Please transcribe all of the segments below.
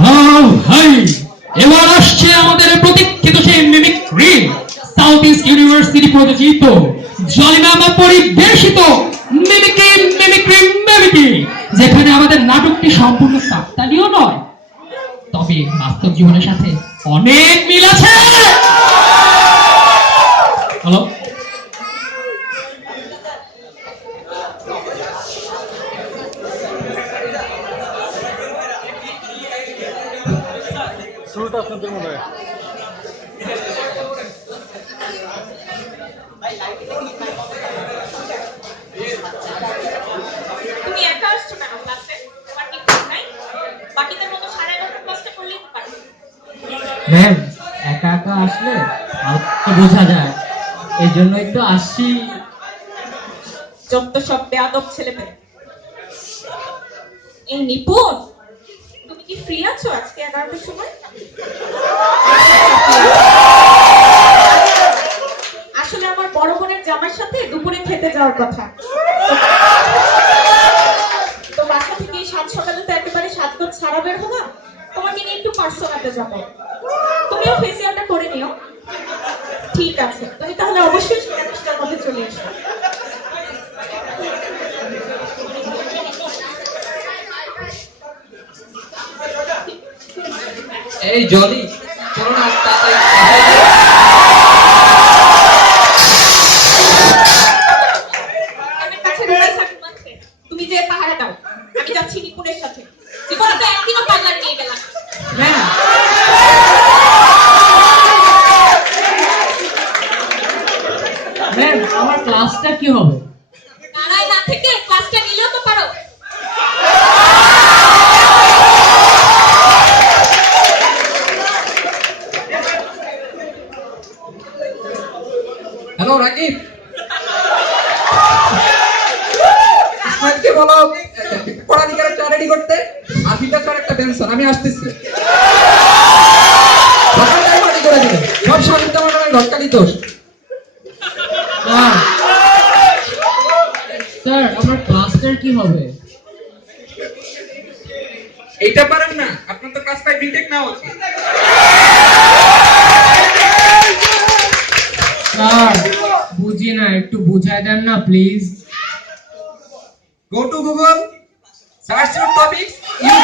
How high, এবার আসছে আমাদের প্রতীক্ষিত সেই মিমিক্রি, সাউথ ইস্ট ইউনিভার্সিটি প্রযোজিত জলিনামা পরিবেশিত মিমিক্রি মিমিক্রি মিমিক্রি, যেখানে আমাদের নাটকটি সম্পূর্ণ কাকতালীয় নয়, তবে বাস্তব জীবনের সাথে অনেক মিল আছে। হ্যালো, শুরুটা আপনাদের মনে হয়। তুমি একা আসছো কেন ক্লাসে? তোমার কি কাজ নাই? বাকিদের মতো 11:30 ক্লাসটা করলেই তো পারো। ম্যাম, একা একা আসলে আলোচনা বোঝা যায়, এই জন্যই তো আসছি। যত সব বেয়াদব ছেলেপেলে। এই নিপুণ, তুমি কি ফ্রি আছো আজকে 11টার সময়? আসলে আমার বড় বোনের জামাইয়ের সাথে দুপুরে খেতে যাওয়ার কথা। তো বাসা থেকে সাত সকালে তো একেবারে সাতগোজ ছাড়া বের হবা, তোমাকে নিয়ে একটু পার্সোনাতে যাবো। তুমিও ফেসিয়ালটা করে নিও। ঠিক আছে, তুমি তাহলে অবশ্যই 11টার মধ্যে চলে এসো। এই জলি, চলো না তাড়াতাড়ি। আমার কাছে রোজ থাকুন মাঝে। তুমি যে পাহারা দাও, আমি যাচ্ছি নিপুণের সাথে। জীবনে তো একদিনও পার্লার নিয়ে গেলাম। ম্যাম, ম্যাম, আমার ক্লাসটা কি হবে? দাঁড়ায় না থেকে ক্লাসটা নিলেও তো পারো। হ্যালো রাকিব, ইসমাইলকে বলো পড়ালিকার একটা রেডি করতে, আর ফিটা স্যার একটা টেনশন, আমি আসতেছি। সকালটাই রেডি করে দিবে, সব শান্ত মনের ঘটকালি দোষ। স্যার, আমার ক্লাসটার কি হবে? এইটা পারেন না, আপনার তো ক্লাস 5 বিটেক না হচ্ছে। স্যার, বুঝি না, একটু বুঝাই দেন না please. Go to Google, search your topics, you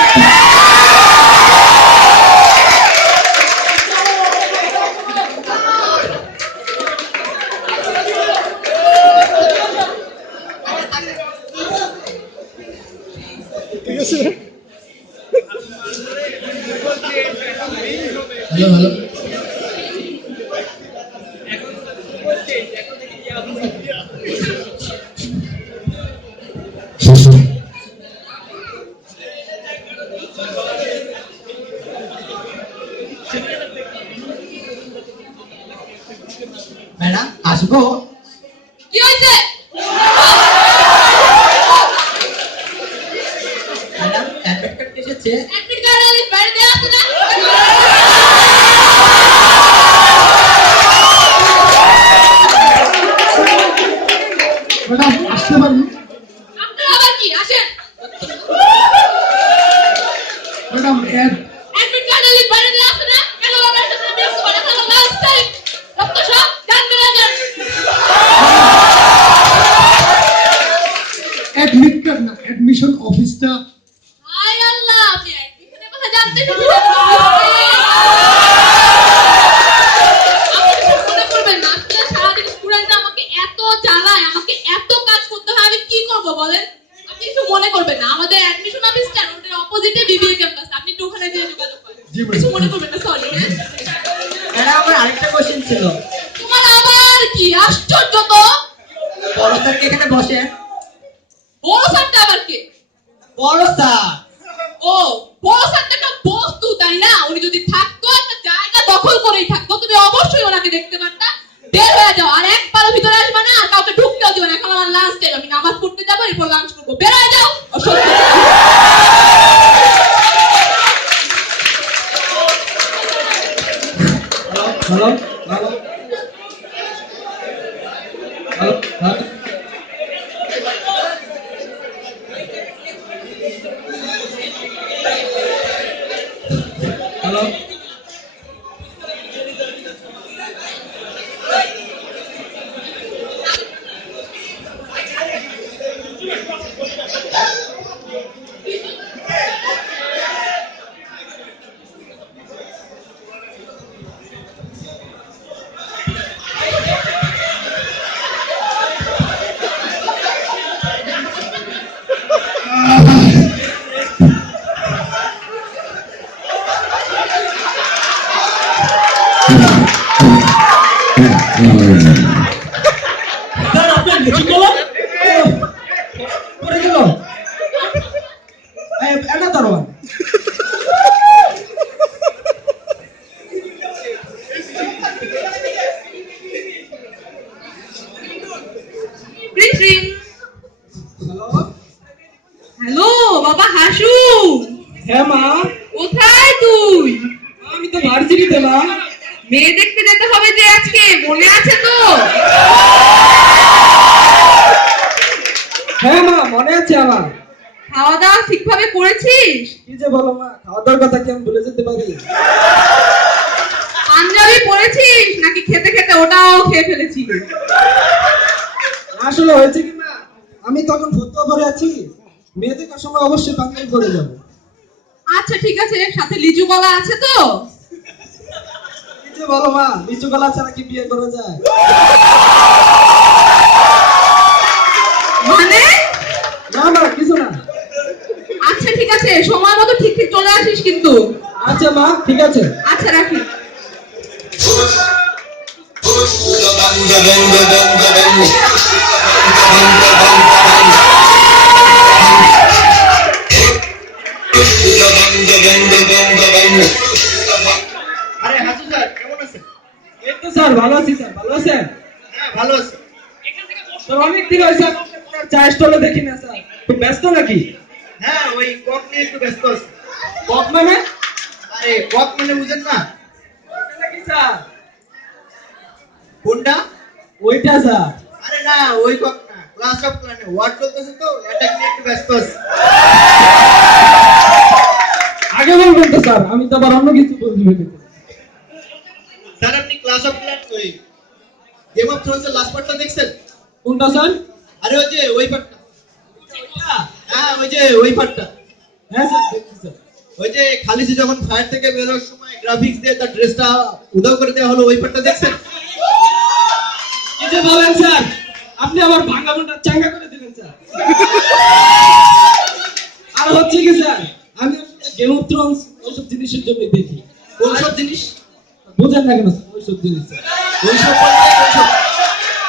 ঠিক আছে। হ্যালো হ্যালো, ম্যাডাম আসবো? কি হয়েছে? ম্যাডাম, অ্যাডমিট কার্ড এসেছে। অ্যাডমিট কার্ড আনিস, বাইরে দেওয়া আছে না? ম্যাডাম আসতে পারি? আপনারা আবার কি আসেন? ম্যাডাম অ্যাডমিট কার্ড আনিস, বাইরে দেওয়া আছে না? কেন বাবার সাথে বিরক্ত করে? তাহলে লাস্ট টাইম রক্ত সব গান বেড়ে যান। অ্যাডমিট কার্ড না, অ্যাডমিশন অফিসটা। হায় আল্লাহ, আপনি অ্যাডমিশনের কথা জানতে মনে করবেন না। আসলে সারাদিন স্টুডেন্টরা আমাকে এত জ্বালায়, আমাকে এত কাজ করতে হয়, আমি কি করব বলেন? আপনি কিছু মনে করবেন না, আমাদের অ্যাডমিশন অফিসটা ওটার অপোজিটে বিবিএ ক্যাম্পাস, আপনি একটু ওখানে গিয়ে যোগাযোগ করেন। জি, ম্যাডাম। কিছু মনে করবেন না, সরি। হ্যাঁ, ম্যাডাম, আমার আরেকটা কোশ্চেন ছিল। তোমার আবার কি আশ্চর্য তো। বড় স্যার কি এখানে বসে? বড় স্যারটা আবার কি? বড় স্যার। ও, বড় স্যারটা একটা বস্তু, তাই না? উনি যদি থাকতো, একটা জায়গা দখল করেই থাকতো, তুমি অবশ্যই ওনাকে দেখতে পারতা। বের হয়ে যাও, আর একবারও ভিতরে আসবে না, আর কাউকে ঢুকতেও দিবে না। এখন আমার লাঞ্চ টাইম, আমি নামাজ পড়তে যাবো, এরপর লাঞ্চ করবো। বের হয়ে যাও। অসভ্য। Hello hello hello hello, hello sir আপনার লিচু কলা পড়ে গেল এটা দারোয়ান রিং রিং। হ্যালো বাবা হাসু, হ্যাঁ মা কোথায় তুই? আমি তো ভার্সিটিতে মা মেয়ে দেখতে যেতে হবে যে আজকে, মনে আছে তো? হ্যাঁ মা মনে আছে আমার খাওয়া দাওয়া ঠিকভাবে করেছিস? কি যে বলো মা খাওয়া দাওয়ার কথা কি আমি ভুলে যেতে পারি পাঞ্জাবি পরেছিস নাকি খেতে খেতে ওটাও খেয়ে ফেলেছিস? আসলে হয়েছে কি মা আমি তখন ফতুয়া পরে আছি মেয়ে দেখার সময় অবশ্যই পাঞ্জাবি পরে যাবো আচ্ছা ঠিক আছে, সাথে লিচু কলা আছে তো? কি যে বলো মা লিচু কলা ছাড়া কি বিয়ে করা যায় মানে? না মা কিছু না আচ্ছা ঠিক আছে, সময় মতো ঠিক ঠিক চলে আসিস কিন্তু। আচ্ছা মা ঠিক আছে আচ্ছা রাখি। আরে হাসু স্যার কেমন আছেন? এই তো স্যার ভালো আছি স্যার ভালো আছেন হ্যাঁ ভালো আছি। স্যার অনেক দিন হয়েছে আপনার চা স্টলে দেখি না স্যার খুব ব্যস্ত নাকি হ্যাঁ ওই কক নিয়ে একটু ব্যস্ত আছি। কক মানে আরে কক মানে বুঝেন না? নাকি স্যার কোনটা? ওইটা স্যার আরে না ওই কক না, ক্লাস অফ ক্লানে ওয়ার্ড চলতেছে তো, এটা নিয়ে একটু ব্যস্ত আছি। আগে বলবেন তো স্যার আমি তো আবার অন্য কিছু বলছি ভেবেছি স্যার আপনি ক্লাস অফ ক্লান ওই গেম অফ থ্রোনস এর লাস্ট পার্টটা দেখছেন? কোনটা স্যার আরে ওই যে ওই পার্টটা, হ্যাঁ ওই যে ওই পার্টটা, হ্যাঁ স্যার দেখছি স্যার ওই যে খালিসি যখন ফায়ার থেকে বেরোর সময় গ্রাফিক্স দিয়ে তার ড্রেসটা উধাও করে দেওয়া হলো, ওই পার্টটা দেখছেন? কি যে বলেন স্যার আপনি আমার ভাঙা মনটা চাঙ্গা করে দিলেন স্যার আর হচ্ছে কি স্যার আমি গেম অফ থ্রোনস ওইসব জিনিসের জন্য দেখি কোন সব জিনিস? বুঝেন না কেন স্যার ওইসব জিনিস স্যার ওই সব বলতে ওই সব।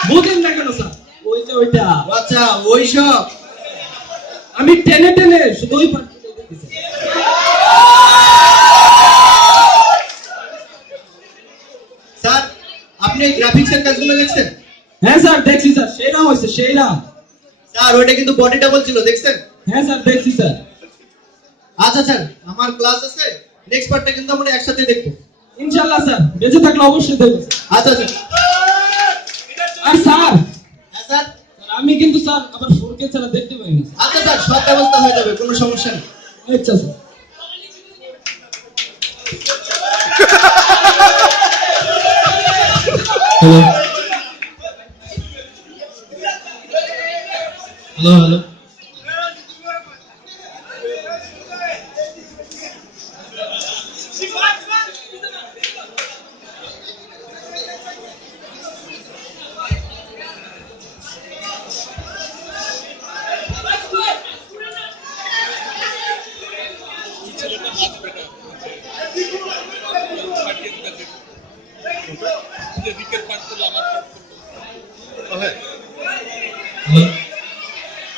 বুঝেন না কেন স্যার ওই যে ওইটা আচ্ছা ওই সব। আমি টেনে টেনে শুধু ওই পার্ট দেখি স্যার স্যার আপনি এই গ্রাফিক্স এর কাজগুলো দেখছেন? হ্যাঁ স্যার দেখছি স্যার সেই নাম হয়েছে সেই নাম স্যার ওইটা কিন্তু বডি ডাবল ছিল, দেখছেন? হ্যাঁ স্যার দেখছি স্যার আচ্ছা স্যার আমার ক্লাস আছে, নেক্সট পার্টটা কিন্তু আমরা একসাথে দেখবো। ইনশাআল্লাহ স্যার বেঁচে থাকলে অবশ্যই দেখবো স্যার। আচ্ছা স্যার। আর স্যার হ্যাঁ স্যার। আমি কিন্তু স্যার আবার 4K ছাড়া দেখতে পাই না আচ্ছা স্যার সব ব্যবস্থা হয়ে যাবে, কোনো সমস্যা নেই। আচ্ছা স্যার হ্যালো হ্যালো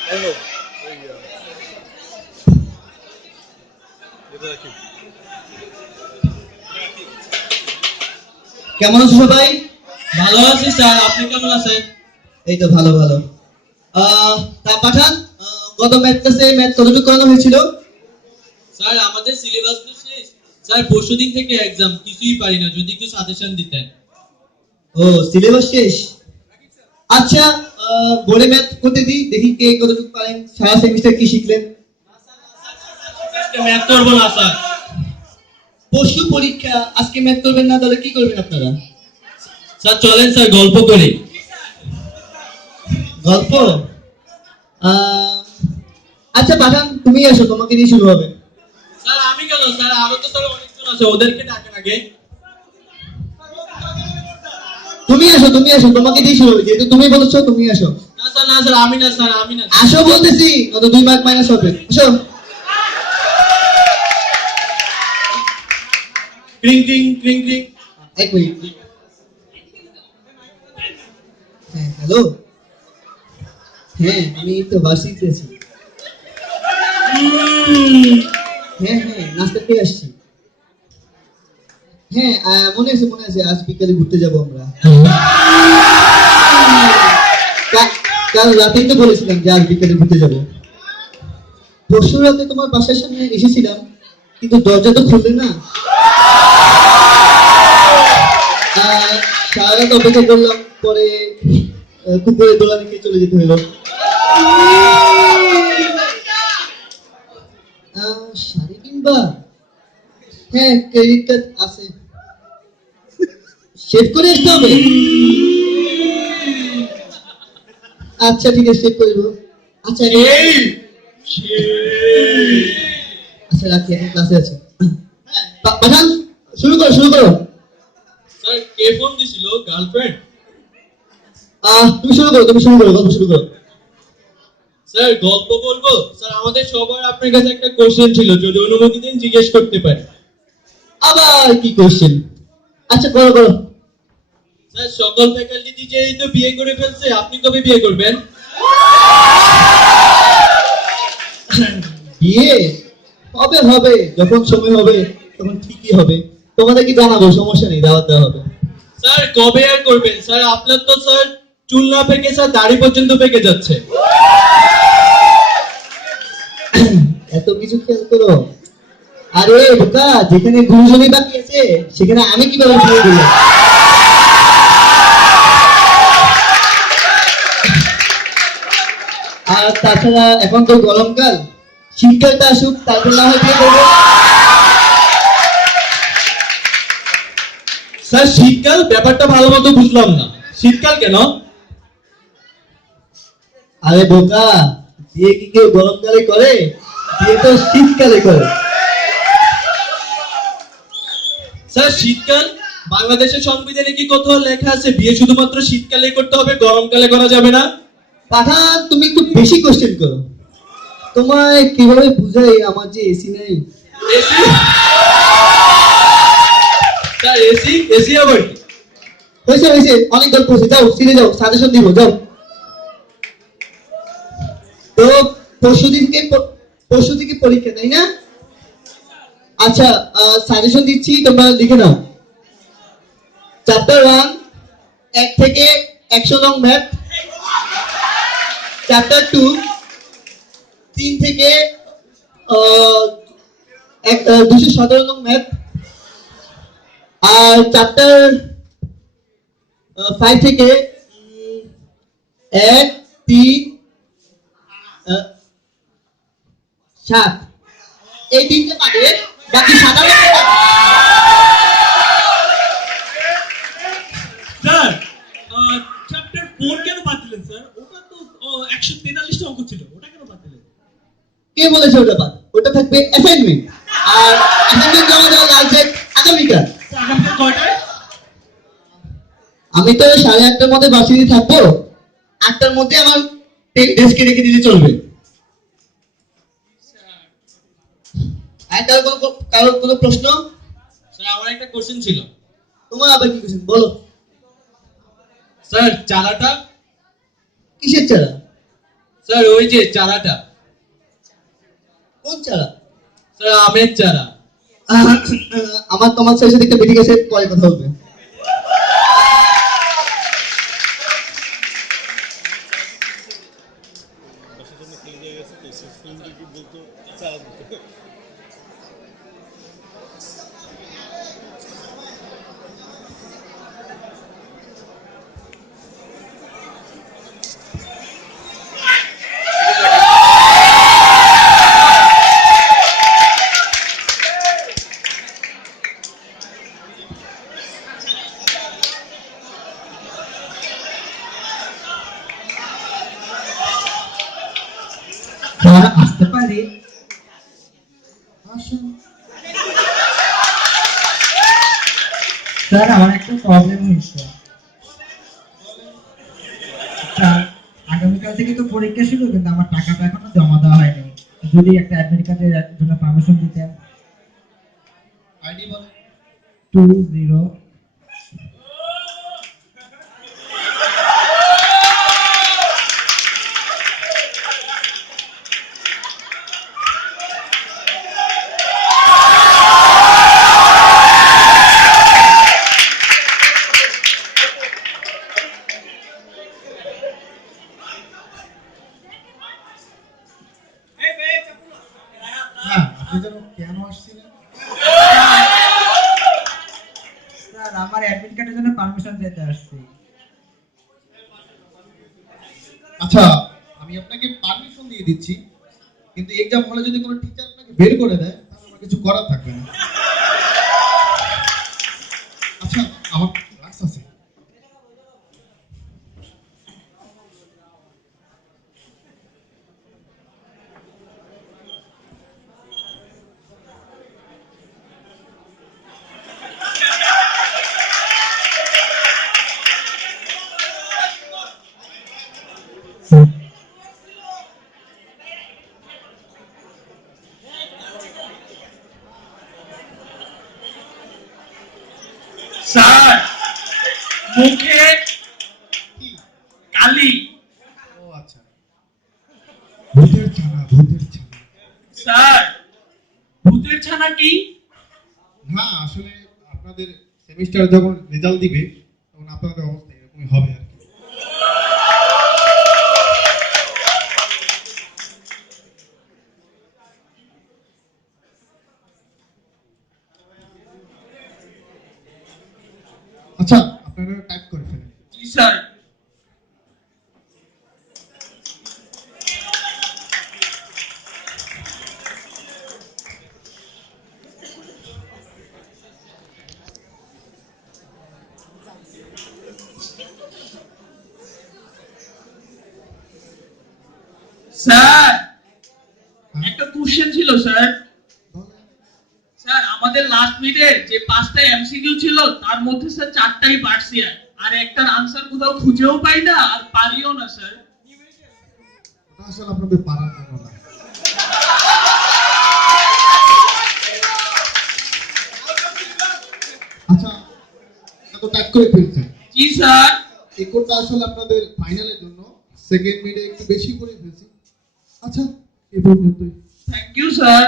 হ্যালো কেমন আছো সবাই? ভালো আছি স্যার আপনি কেমন আছেন এই তো ভালো ভালো। তা পাঠান, গত ম্যাথ ক্লাসে ম্যাথ কতটুকু করানো হয়েছিল? স্যার আমাদের সিলেবাস তো শেষ স্যার পরশুদিন থেকে এক্সাম কিছুই পারি না যদি একটু সাজেশন দিতেন ও সিলেবাস শেষ। আচ্ছা বোর্ডে ম্যাথ করতে দিই, দেখি কে কতটুকু পারেন, সারা সেমিস্টার কি শিখলেন। ম্যাথ করবো না স্যার পরশু পরীক্ষা, আজকে ম্যাথ করবেন না, তাহলে কি করবেন আপনারা? স্যার চলেন স্যার গল্প করি। গল্প? আহ, আচ্ছা পাঠান, তুমি এসো, তোমাকে দিয়ে শুরু হবে। স্যার আমি কেন স্যার, আরো তো স্যার অনেকজন আছে, ওদেরকে ডাকেন আগে। তুমি এসো, তোমাকে দিয়ে শুরু হবে, যেহেতু তুমি বলেছো তুমি এসো। না স্যার না স্যার, আমি না স্যার, আমি না। আসো বলতেছি, নয়তো 2 মার্ক মাইনাস হবে। আসো। ক্রিং ক্রিং ক্রিং ক্রিং। এক মিনিট। হ্যাঁ হ্যালো, হ্যাঁ আমি তো ভার্সিটিতে আছি। হ্যাঁ হ্যাঁ, নাস্তা খেয়ে আসছি। হ্যাঁ মনে আছে, আজ বিকালে ঘুরতে যাবো আমরা। কাল রাতেই তো বলেছিলাম যে আজ বিকালে ঘুরতে যাবো। পরশু রাতে তোমার বাসার সামনে এসেছিলাম, কিন্তু দরজা তো খুললে না। সারা রাত অপেক্ষা করলাম, পরে কুকুরের দোলানি খেয়ে চলে যেতে হলো। শাড়ি কিনবা? হ্যাঁ, ক্রেডিট কার্ড আছে, সেভ করে আসতে হবে। আচ্ছা ঠিক আছে, সেভ করে দেবো। আচ্ছা আচ্ছা রাখি, এখন ক্লাসে আছে। পাঠান, শুরু করো। স্যার কে ফোন দিছিল? গার্লফ্রেন্ড? তুমি শুরু করো, গল্প শুরু করো। স্যার গল্প বলবো? স্যার আমাদের সবার আপনার কাছে একটা কোশ্চেন ছিল, যদি অনুমতি দেন জিজ্ঞেস করতে পারি। আবার কি কোশ্চেন? আচ্ছা করো। স্যার সকল ফ্যাকাল্টি টিচারই তো বিয়ে করে ফেলছে, আপনি কবে বিয়ে করবেন? বিয়ে হবে, যখন সময় হবে তখন ঠিকই হবে। তোমাদেরকে জানাবো, সমস্যা নেই, দাওয়াত দেওয়া হবে। স্যার কবে আর করবেন? স্যার আপনার তো স্যার চুল না পেকে স্যার দাড়ি পর্যন্ত পেকে যাচ্ছে। এত কিছু খেয়াল করো? আরে বোকা, যেখানে গুরুজনই বাকি আছে সেখানে আমি কিভাবে বিয়ে করলাম? আর তাছাড়া এখন তো গরমকাল, শীতকালটা আসুক, তারপর না হয় বিয়ে করবো। স্যার শীতকাল? ব্যাপারটা ভালো মতো বুঝলাম না, শীতকাল কেন? আরে বোকা, বিয়ে কি কেউ গরমকালে করে? বিয়ে তো শীতকালে করে। স্যার শীতকাল? বাংলাদেশের সংবিধানে কি কোথাও লেখা আছে বিয়ে শুধুমাত্র শীতকালে করতে হবে, গরমকালে করা যাবে না? পাঠান, তুমি একটু বেশি কোশ্চেন করো। তোমায় কিভাবে বুঝাই আমার যে এসি নেই? এসি? স্যার এসি আবার কি? হয়েছে, অনেক গল্প হয়েছে, যাও সিনে যাও, সাজেশন দিব, যাও। তো পরশু থেকে পরীক্ষা, তাই না? আচ্ছা সাজেশন দিচ্ছি, তোমরা লিখে নাও। চ্যাপ্টার 1 1 থেকে 100 নং ম্যাথ। চ্যাপ্টার 2 3 থেকে 217 নং ম্যাথ। আর চ্যাপ্টার 5 থেকে 1 3 7, এই 3টে পাবে, বাকি সাধারণ। স্যার চ্যাপ্টার 4 কেন বাদ দিলেন স্যার? ওটা তো 143টা অঙ্ক ছিল, ওটা কেন বাদ দিলেন? কে বলেছে ওটা বাদ? ওটা থাকবে অ্যাসাইনমেন্ট, আর অ্যাসাইনমেন্ট জমা দেওয়া লাগবে আগামীকাল। আগামীকাল কয়টায়? আমি তো 8:30টার মধ্যে বাসিতে থাকবো, 8টার মধ্যে আমার ডেস্কে রেখে দিলে চলবে। আর কারোর কোনো প্রশ্ন? স্যার আমার একটা কোশ্চেন ছিল। তোমার আবার কি কোশ্চেন, বলো। স্যার চারাটা? কিসের চারা? স্যার ওই যে চারাটা। কোন চারা? স্যার আমের চারা। আমার তোমার সাথে একটা মিটিং আছে, পরে কথা হবে। স্যার আমার একটা প্রবলেম হয়েছে স্যার আগামীকাল থেকে তো পরীক্ষা শুরু কিন্তু আমার টাকাটা এখনো জমা দেওয়া হয়নি যদি একটা অ্যাডমিট কার্ডের জন্য পারমিশন দিতেন আইডি বলে 20 হ্যাঁ আপনি যেন কেন আসছিলেন স্যার আমার অ্যাডমিট কার্ডের জন্য পারমিশন চাইতে আসছি আচ্ছা আমি আপনাকে পারমিশন দিয়ে দিচ্ছি কিন্তু এক্সাম হলে যদি কোনো টিচার আপনাকে বের করে দেয় তাহলে আমার কিছু করার থাকবে না আচ্ছা আমার ক্লাস আছে স্যার মুখে কালি। ও আচ্ছা ভূতের ছানা স্যার ভূতের ছানা কি? না আসলে আপনাদের সেমিস্টার যখন রেজাল্ট দিবে তখন আপনাদের অবস্থা এরকমই হবে আর কি আচ্ছা আপনারা টাইপ করে ফেলেন জি স্যার। স্যার একটা কোশ্চেন ছিল স্যার। স্যার আমাদের লাস্ট মিডের যে 5টা এমসিকিউ ছিল তার মধ্যে স্যার 4টাই পার্সিয়াল আর একটার আনসার কোথাও খুঁজেও পাই না আর পারিও না স্যার। ওটা আসলে আপনাদের পারার জন্য না আচ্ছা এটা তো টাইপ করে ফেলছেন জি স্যার। এই কোডটা আসলে আপনাদের ফাইনালের জন্য সেকেন্ড মিডে একটু বেশি করে ফেলছি আচ্ছা এই পর্যন্তই থ্যাংক ইউ স্যার।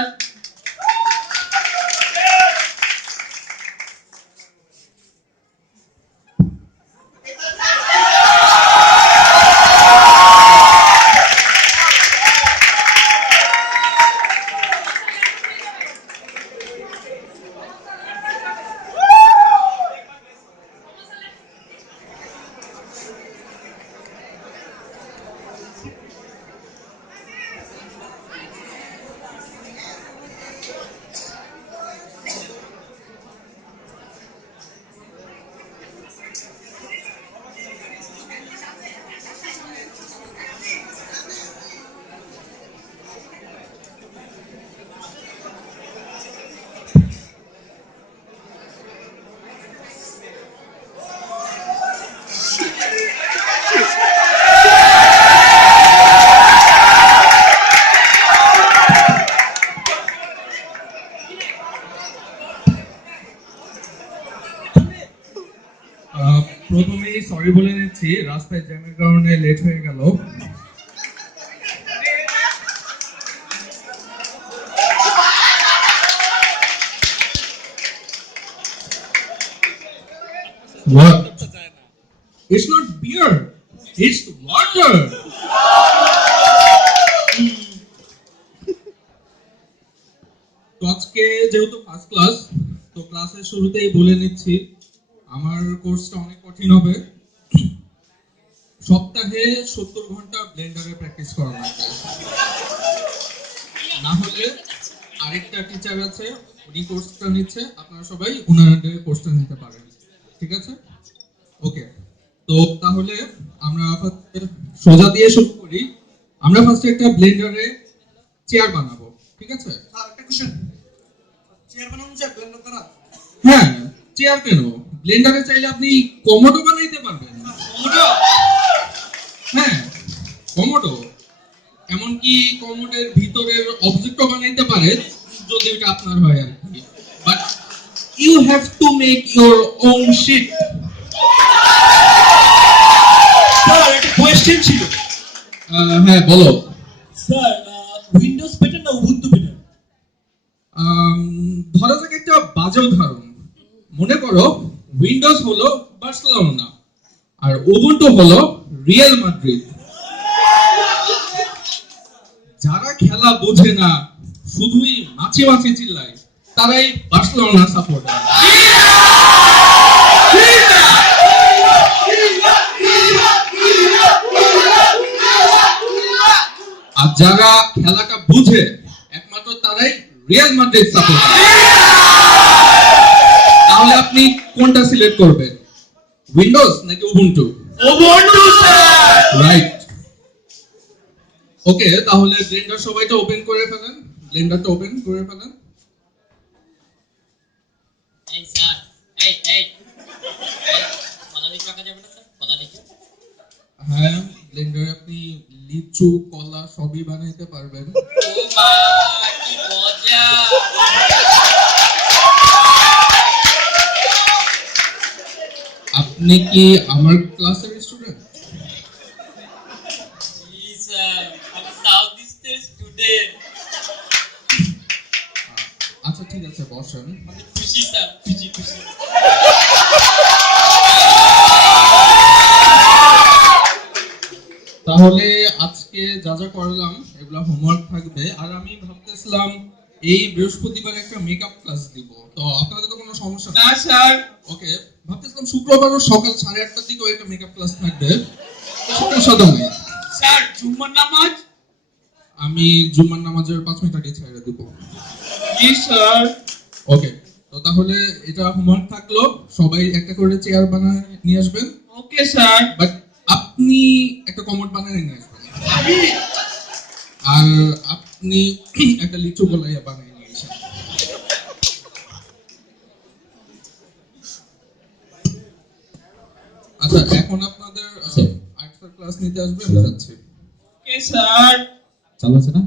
প্রথমেই সরি বলে নিচ্ছি রাস্তায় জ্যামের কারণে লেট হয়ে গেল What? It's not beer. It's water. তো আজকে যেহেতু ফার্স্ট ক্লাস তো ক্লাসের শুরুতেই বলে নিচ্ছি আমার কোর্সটা অনেক কঠিন হবে সপ্তাহে 70 ঘন্টা ব্লেন্ডারে প্র্যাকটিস করা লাগবে না হলে আরেকটা টিচার আছে উনি কোর্সটা নিচ্ছে আপনারা সবাই ওনার আন্ডারে কোর্সটা নিতে পারেন ঠিক আছে ওকে তো তাহলে আমরা সোজা দিয়ে শুরু করি আমরা ফার্স্টে একটা ব্লেন্ডারে চেয়ার বানাবো ঠিক আছে স্যার একটা কোশ্চেন চেয়ার বানানো যায় ব্লেন্ডার দ্বারা? হ্যাঁ চেয়ার কেন ব্লেন্ডারে চাইলে আপনি কমোডো বানাইতে পারবেন। কমোডো? হ্যাঁ, কমোডো। এমনকি কমোডের ভিতরের অবজেক্টও বানাইতে পারে যদি এটা আপনার হয় আর কি। But you have to make your own sheet. Sir একটা কোয়েশ্চেন ছিল। হ্যাঁ বলো। স্যার উইন্ডোজ বেটার না উবুন্টু বেটার? ধরা যাক একটা বাজে উদাহরণ। মনে করো উইন্ডোজ হলো বার্সেলোনা আর উবুন্টু হলো রিয়াল মাদ্রিদ। যারা খেলা বোঝে না, শুধুই মাছি মাছি চিল্লায়, তারাই বার্সেলোনা সাপোর্টার। আর যারা খেলাটা বুঝে একমাত্র তারাই রিয়াল মাদ্রিদ সাপোর্টার। তাহলে আপনি কোনটা সিলেক্ট করবেন, উইন্ডোজ নাকি উবুন্টু? Ubuntu sir. রাইট। ওকে, তাহলে ব্লেন্ডার সবাইটা ওপেন করে ফেলেন। ব্লেন্ডারটা ওপেন করে ফেলেন। এই স্যার, এই কলা লিচু আঁকা যাবে না স্যার? কলা লিচু? হ্যাঁ, ব্লেন্ডারে আপনি লিচু, কলা সবই বানাইতে পারবেন। ও মা, কি মজা! আপনি কি আমার ক্লাসের স্টুডেন্ট? জি স্যার, আমি সাউথ ইস্টের স্টুডেন্ট। আচ্ছা ঠিক আছে, বসেন। আমি খুশি স্যার, খুশি। তাহলে আজকে যা যা করলাম এগুলা হোমওয়ার্ক থাকবে। আর আমি ভাবতেছিলাম এই বৃহস্পতিবার একটা মেকআপ ক্লাস দিব, তো আপনাদের তো কোনো সমস্যা না স্যার। ওকে, ভাবতেছিলাম শুক্রবারও সকাল 8:30টার দিকে একটা মেকআপ ক্লাস থাকবে, সমস্যা তো নেই। স্যার জুম্মার নামাজ? আমি জুম্মার নামাজের 5 মিনিট আগে ছেড়ে দেব। জি স্যার। ওকে, তো তাহলে এটা হোমওয়ার্ক থাকলো, সবাই একটা করে চেয়ার বানায় নিয়ে আসবেন। Okay sir. বাট আপনি একটা কমোড বানায় নিয়ে আসবেন, আর আপনি একটা লিচু গলাইয়া বানিয়ে নিয়ে আসেন। আচ্ছা, এখন আপনাদের আর্টসের ক্লাস নিতে আসবে, আমি যাচ্ছি। Okay sir. চালু আছে না?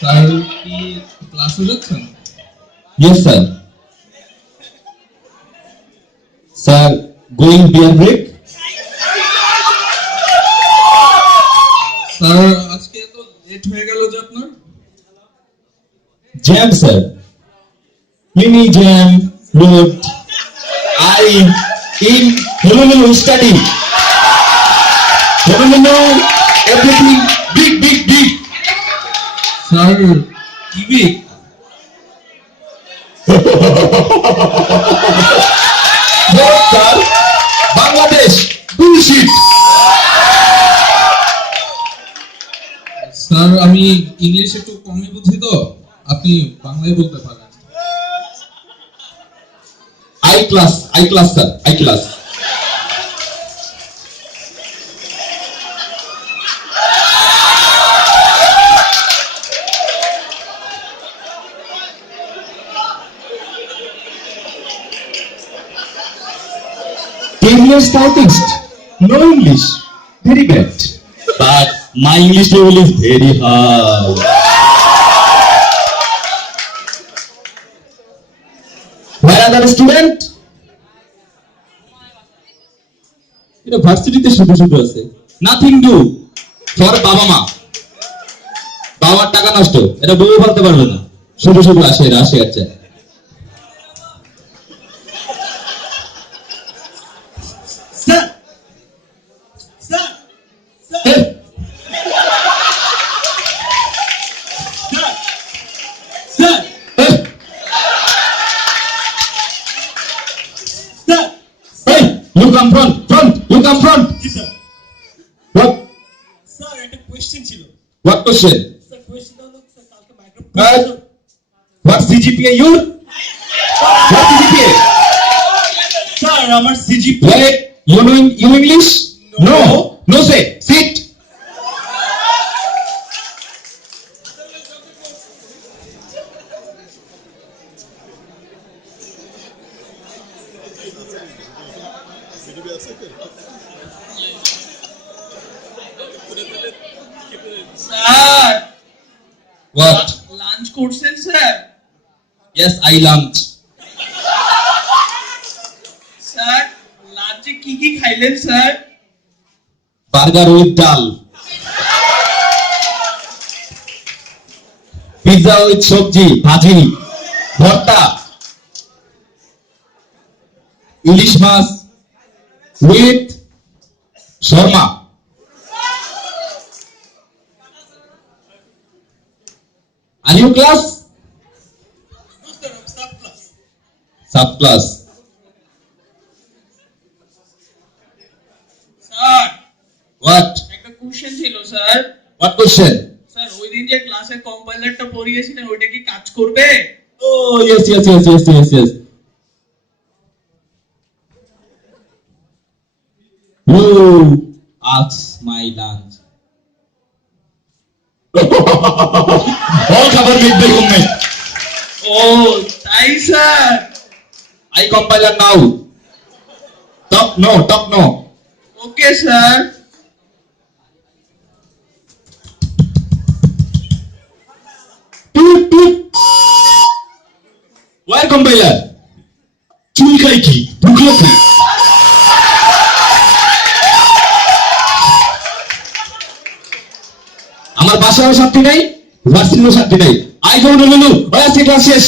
স্যার কি ক্লাসে যাচ্ছেন? Yes, sir. Sir, going beer break? Sir আজকে তো লেট হয়ে গেল যে আপনার? Jam, sir. Mini jam, road. I in Honolulu study. Honolulu, everything big. Sir কি big? Yes, sir. Bangladesh, bullshit. Sir আমি ইংলিশ একটু কমই বুঝি, তো আপনি বাংলায় বলতে পারেন। I class, sir. I class. Premier Southeast, no English, very bad. But my English level is very high. Where are the student? এটা ভার্সিটিতে শুধু আছে, নাথিং ডু ফর বাবা মা। বাবার টাকা নষ্ট, এটা বউ বলতে পারবে না, শুধু আসে আচ্ছা। You come front. You come front. জি স্যার। What? স্যার একটা কোয়েশ্চেন ছিল। What question? স্যার কোয়েশ্চেন হলো স্যার কালকে What? Micro What CGPA you? What CGPA? Sir আমার CGP Wait, you English? No. No say. Sit. Sir What? Lunch করছেন sir? Yes, I lunch. Sir লাঞ্চে কি কি খাইলেন sir? Burger with dal. Pizza with sabji, bhaji, bharta. Ilish mach with Sharma. Are you class? Sub class. Sir What? একটা question ছিল sir. What question? Sir ওই দিন যে ক্লাসে কম্পাইলারটা পড়িয়েছিলেন ওইটা কি কাজ করবে? Oh, yes. Who asks my lunch? All cover with the government. ও তাই sir. I compiler now. Talk no. Okay sir. Toot. Where compiler? চুল খাই কি? ঢুকলো কি? আমার বাসায়ও শান্তি নাই, ভার্সিটিরও শান্তি নাই। I don't know, ক্লাস শেষ।